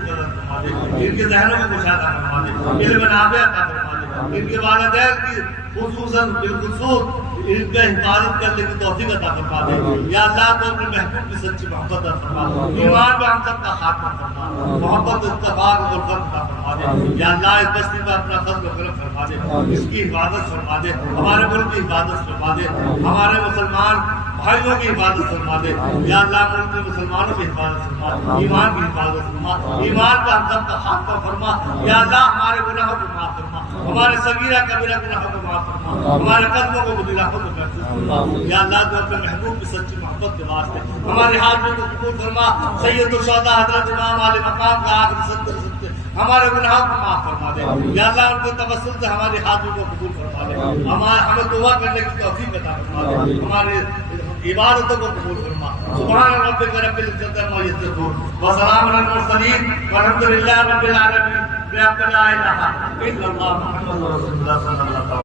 بدل فرما دے، ان کے ذہنوں کو کشادہ فرما دے، علم نافع عطا فرما دے، ان کے والدین کی خصوصاً بالخصوص ان پہ حفاظت کرنے کی توفیق عطا فرما دے۔ یا اللہ تو اپنے محبوب کی سچی محبت عطا فرما دے، ایمان پہ ہم سب کا خاتمہ فرما دے، محبت اتفاق اور الفت عطا فرما دے۔ یا اللہ اس بستی پر اپنا فضل و کرم فرما دے، اس کی حفاظت فرما دے، ہمارے ملک کی حفاظت فرما دے، ہمارے مسلمان بھائیوں کی حفاظت فرما دے۔ یا اللہ ملک کے مسلمانوں کی حفاظت فرما، ایمان کی حفاظت فرما، ایمان پہ ہم سب کا خاتمہ فرما۔ یا اللہ ہمارے گناہوں کو معاف فرما، ہمارے صغیرہ کبیرہ گناہوں کو معاف فرما، ہمارے قدموں کو بدی راہوں کو محفوظ فرما۔ یا اللہ تو اپنے محبوب کی سچی محبت کے واسطے ہمارے حاضری کو قبول فرما۔ سید الشہداء حضرت امام علی مقام کا آخری صدر ہمارے گناہوں کو معاف فرما دے۔ یا اللہ ان کے توسل سے ہماری حاضری کو قبول فرما دے، ہمیں دعا کرنے کی توفیق عطا فرما دے، ہمارے عبادتوں کو قبول فرما۔ سبحان ربک رب العزت عما یصفون وسلام علی المرسلین والحمد للہ رب العالمین۔ بحق لا الہ الا اللہ محمد رسول اللہ صلی اللہ علیہ وسلم۔